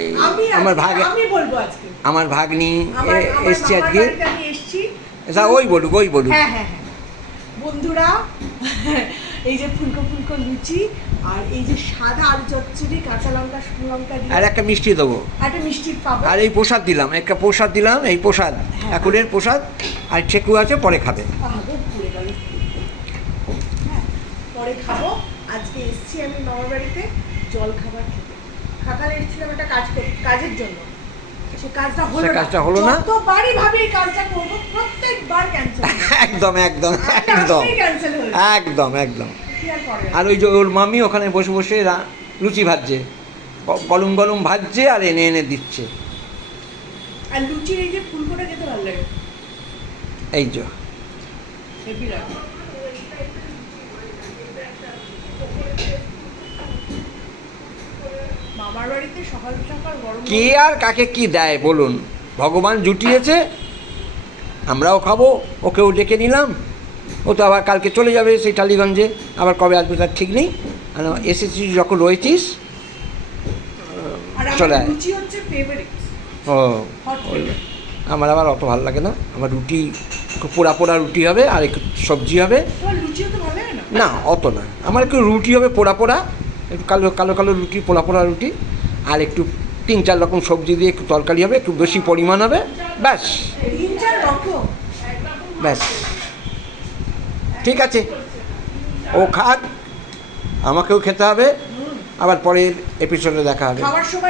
এই আমার ভাগ, আমার ভাগ্নি এসছে আজকে। ওই বলুক, ওই বলুক। হ্যাঁ হ্যাঁ হ্যাঁ বন্ধুরা, এই যে ফুলকো ফুলকো লুচি আর এই যে সাদা আলু চচ্চড়ি, কাঁচা লঙ্কা শুকনো লঙ্কা দিয়ে আর একটা মিষ্টি দেবো, একটা মিষ্টি পাবো। আর এই প্রসাদ দিলাম, একটা প্রসাদ দিলাম, এই প্রসাদ ঠাকুরের প্রসাদ। আর ঠেকু আছে, পরে খাবে। পরে খাবো। আজকে এসছি আমি মামার বাড়িতে জল খাবার খেতে। সকালে এসেছিলাম একটা কাজের জন্য, সে কাজটা হলো না। যতবারই ভাবি এই কাজটা করবো, প্রত্যেকবার ক্যান্সেল। একদম একদম একদম একদম একদম। আর ওই যে ওর মামি ওখানে বসে বসে লুচি ভাজছে, গলম গলম ভাজছে আর এনে এনে দিচ্ছে। আর লুচির এই যে ফুলকোটা খেতে ভালো লাগে। এই যে মামার বাড়িতে সকাল সকাল গরম কে আর কাকে কি দেয় বলুন, ভগবান জুটিয়েছে, আমরাও খাবো, ওকেও ডেকে নিলাম। ও তো আবার কালকে চলে যাবে সেই টালিগঞ্জে, আবার কবে আসবে তার ঠিক নেই। এসেছিস যখন রয়েছিস চলে আয়। ও আমার আবার অত ভালো লাগে না, আমার রুটি পোড়া পোড়া রুটি হবে আর একটু সবজি হবে। না অত না, আমার একটু রুটি হবে পোড়া পোড়া, একটু কালো কালো কালো রুটি, পোড়া পোড়া রুটি, আর একটু 3-4 রকম সবজি দিয়ে একটু তরকারি হবে, একটু বেশি পরিমাণ হবে, ব্যাস ব্যাস। ঠিক আছে, ও খাক, আমাকেও খেতে হবে, আবার পরের এপিসোডে দেখা হবে।